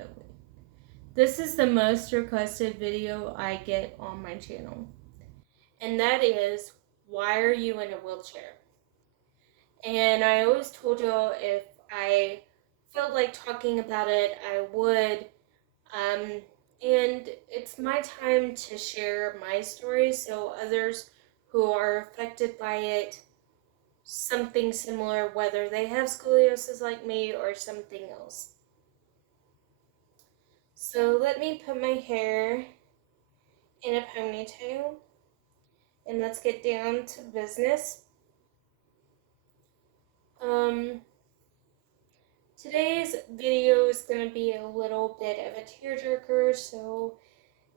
No, wait. This is the most requested video I get on my channel. And that is, why are you in a wheelchair? And I always told y'all if I felt like talking about it, I would. And it's my time to share my story so others who are affected by it, something similar, whether they have scoliosis like me or something else. So let me put my hair in a ponytail and let's get down to business. Today's video is going to be a little bit of a tearjerker, so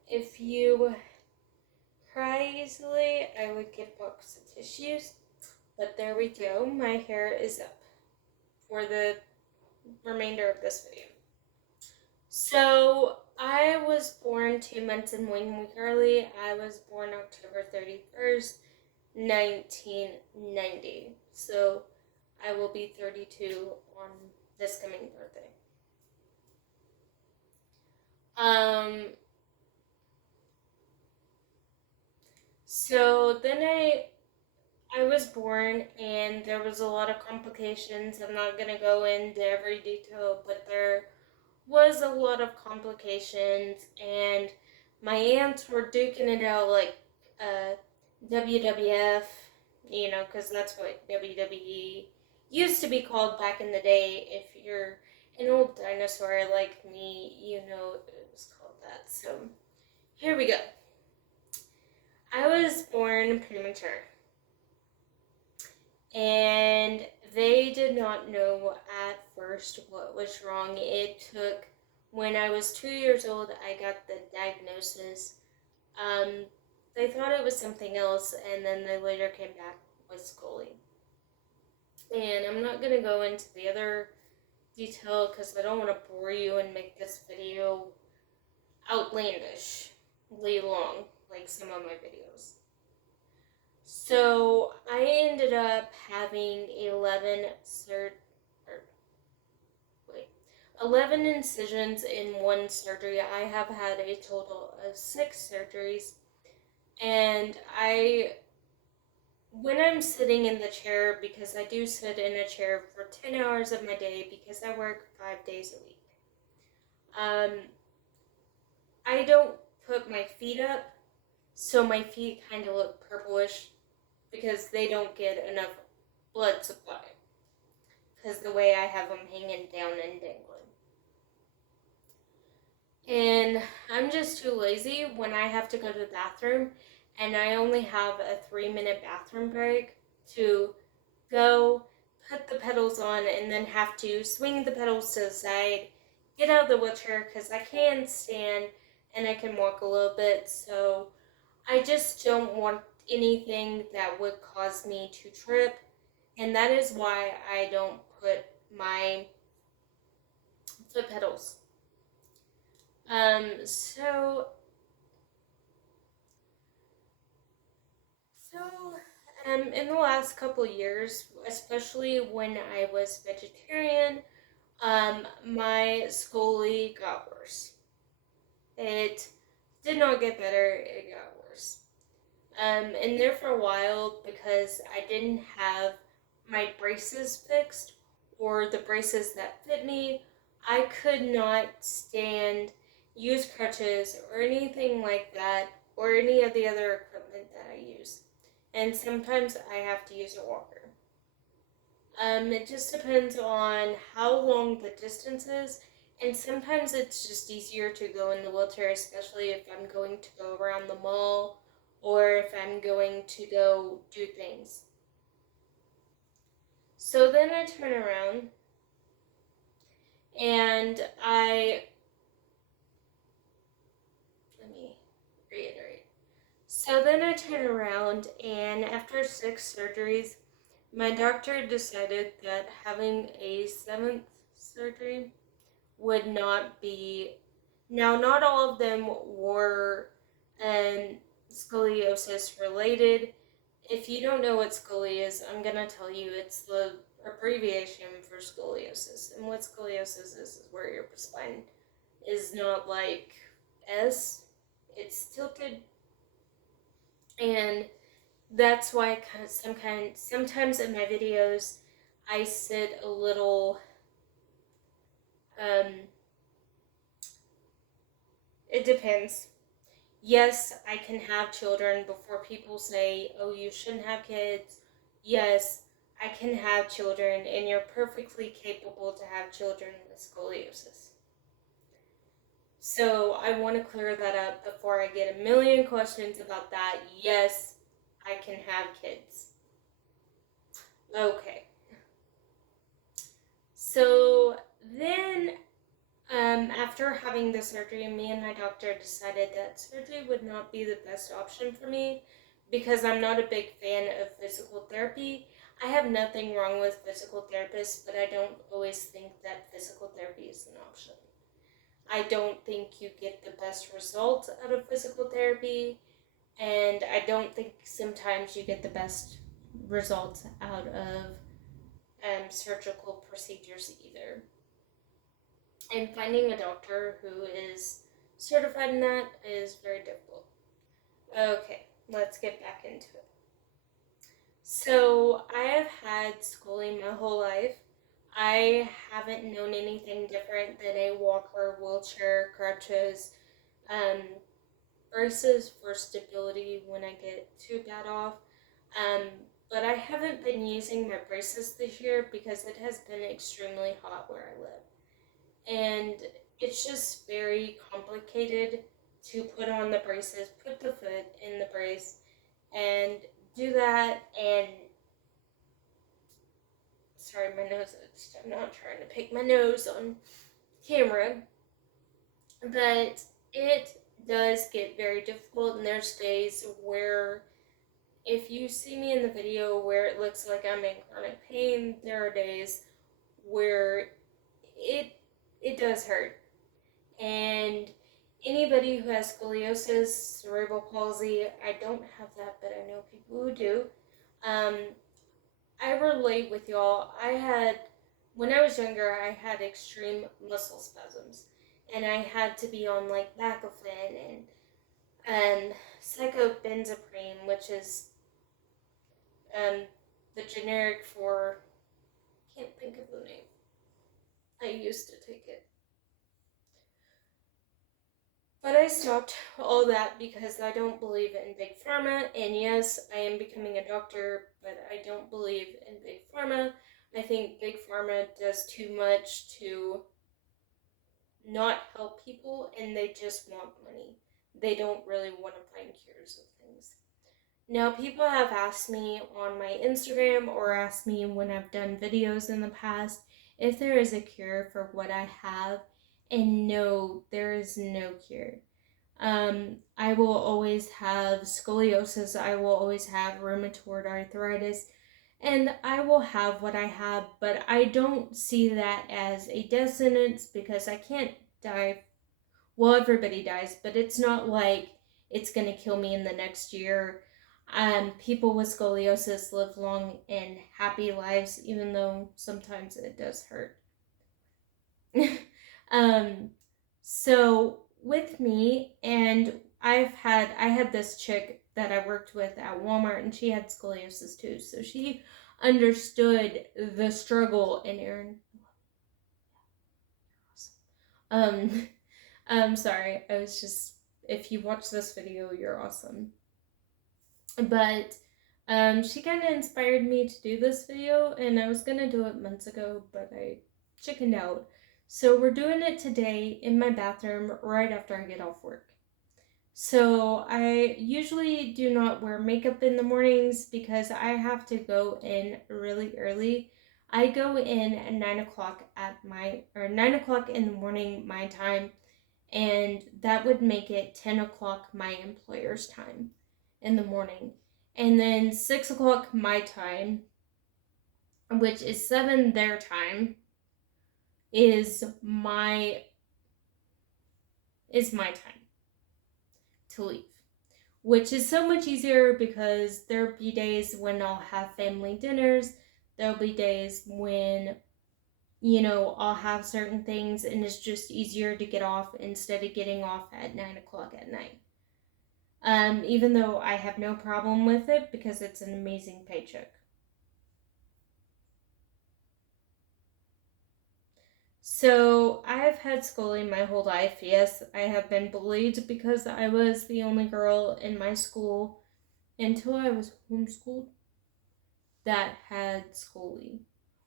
if you cry easily, I would get box of tissues. But there we go, my hair is up for the remainder of this video. So I was born 2 months and 1 week early. I was born October 31st, 1990. So I will be 32 on this coming birthday. So then I was born and there was a lot of complications. I'm not gonna go into every detail, but there was a lot of complications and my aunts were duking it out like WWF, you know, because that's what WWE used to be called back in the day. If you're an old dinosaur like me, you know it was called that. So here we go. I was born premature, and they did not know at first what was wrong. It took, when I was 2 years old, I got the diagnosis. They thought it was something else, and then they later came back with scoliosis. And I'm not going to go into the other detail because I don't want to bore you and make this video outlandishly long like some of my videos. So I ended up having 11 incisions in one surgery. I have had a total of 6 surgeries, and when I'm sitting in the chair, because I do sit in a chair for 10 hours of my day because I work 5 days a week, I don't put my feet up, so my feet kind of look purplish because they don't get enough blood supply because the way I have them hanging down and dangling. And I'm just too lazy when I have to go to the bathroom and I only have a 3-minute bathroom break to go, put the pedals on, and then have to swing the pedals to the side, get out of the wheelchair because I can stand and I can walk a little bit. So I just don't want anything that would cause me to trip, and that is why I don't put my foot pedals. In the last couple years, especially when I was vegetarian, my scoliosis got worse. It did not get better, it got worse. And there for a while, because I didn't have my braces fixed or the braces that fit me, I could not stand, use crutches or anything like that, or any of the other equipment that I use. And sometimes I have to use a walker. It just depends on how long the distance is, and sometimes it's just easier to go in the wheelchair, especially if I'm going to go around the mall or if I'm going to go do things. So then I turn around and let me reiterate. So then I turn around, and after 6 surgeries, my doctor decided that having a 7th surgery would not be. Now, not all of them were scoliosis related. If you don't know what scoliosis is, I'm going to tell you it's the abbreviation for scoliosis. And what scoliosis is where your spine is not like S, it's tilted, and that's why sometimes in my videos I sit a little um it depends. Yes, I can have children before people say, "Oh, you shouldn't have kids." Yes, I can have children and you're perfectly capable to have children with scoliosis. So, I want to clear that up before I get a million questions about that. Yes, I can have kids. Okay. So then, after having the surgery, me and my doctor decided that surgery would not be the best option for me because I'm not a big fan of physical therapy. I have nothing wrong with physical therapists, but I don't always think that physical therapy is an option. I don't think you get the best results out of physical therapy, and I don't think sometimes you get the best results out of surgical procedures either. And finding a doctor who is certified in that is very difficult. Okay, let's get back into it. So, I have had schooling my whole life. I haven't known anything different than a walker, wheelchair, crutches, um, braces for stability when I get too bad off. Um, but I haven't been using my braces this year because it has been extremely hot where I live. And it's just very complicated to put on the braces, put the foot in the brace, and do that. And sorry, my nose itched. I'm not trying to pick my nose on camera, but it does get very difficult. And there's days where if you see me in the video where it looks like I'm in chronic pain, there are days where it does hurt. And anybody who has scoliosis, cerebral palsy, I don't have that, but I know people who do. Um, I relate with y'all. When I was younger, I had extreme muscle spasms, and I had to be on like baclofen and cyclobenzaprine, which is um, the generic for, can't think of the name. I used to take it. But I stopped all that because I don't believe in big pharma. And yes, I am becoming a doctor, but I don't believe in big pharma. I think big pharma does too much to not help people, and they just want money. They don't really want to find cures of things. Now, people have asked me on my Instagram or asked me when I've done videos in the past if there is a cure for what I have, and no, there is no cure. I will always have scoliosis, I will always have rheumatoid arthritis, and I will have what I have, but I don't see that as a death sentence because I can't die. Well, everybody dies, but it's not like it's going to kill me in the next year. People with scoliosis live long and happy lives, even though sometimes it does hurt. um, so with me, and I had this chick that I worked with at Walmart, and she had scoliosis too, so she understood the struggle. And Erin, um, I'm sorry, I was just, if you watch this video, you're awesome. But she kind of inspired me to do this video, and I was gonna do it months ago, but I chickened out. So we're doing it today in my bathroom right after I get off work. So I usually do not wear makeup in the mornings because I have to go in really early. I go in at 9 o'clock 9 o'clock in the morning my time, and that would make it 10 o'clock my employer's time in the morning. And then 6 o'clock my time, which is 7 their time, is my time to leave. Which is so much easier because there'll be days when I'll have family dinners. There'll be days when I'll have certain things and it's just easier to get off instead of getting off at 9 o'clock at night. Even though I have no problem with it because it's an amazing paycheck. So I've had schooling my whole life. Yes, I have been bullied because I was the only girl in my school until I was homeschooled that had schooling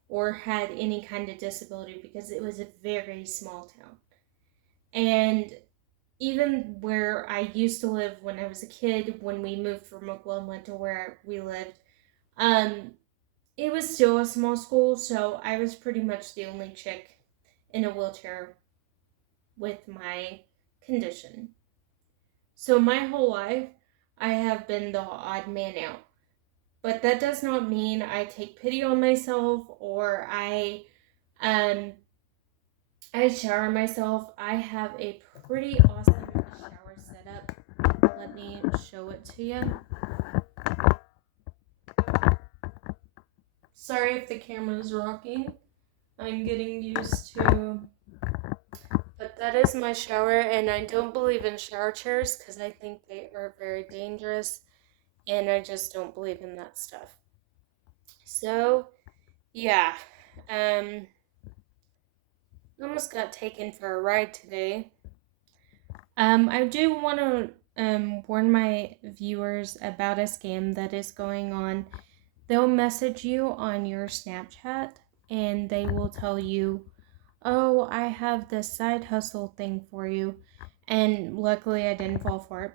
or had any kind of disability because it was a very small town. And even where I used to live when I was a kid, when we moved from Oklahoma to where we lived, it was still a small school, so I was pretty much the only chick in a wheelchair with my condition. So my whole life, I have been the odd man out. But that does not mean I take pity on myself or I shower myself. I have a pretty awesome shower setup. Let me show it to you. Sorry if the camera is rocking. I'm getting used to. But that is my shower, and I don't believe in shower chairs because I think they are very dangerous, and I just don't believe in that stuff. So, yeah. I almost got taken for a ride today. I do want to warn my viewers about a scam that is going on. They'll message you on your Snapchat and they will tell you, oh, I have this side hustle thing for you. And luckily I didn't fall for it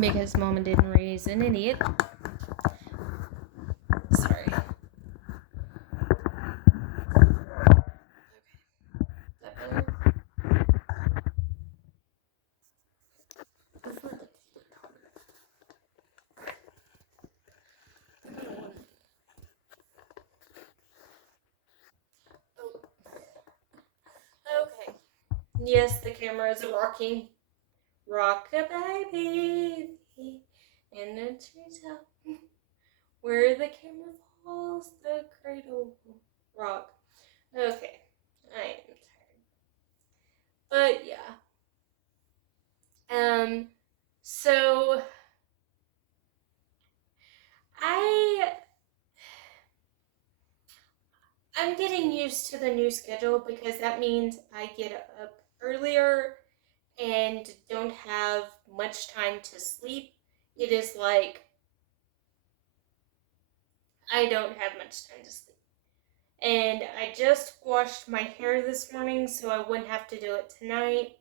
because Mama didn't raise an idiot. Sorry. Okay. Yes, the camera is rocking. Rock a baby in a treetop. Where the camera falls, the cradle will rock. Okay, I am tired. But yeah. So I'm getting used to the new schedule because that means I get up earlier and don't have much time to sleep. It is like I don't have much time to sleep. And I just washed my hair this morning so I wouldn't have to do it tonight.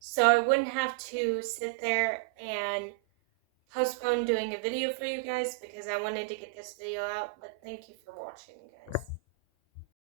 So I wouldn't have to sit there and postpone doing a video for you guys because I wanted to get this video out. But thank you for watching, guys.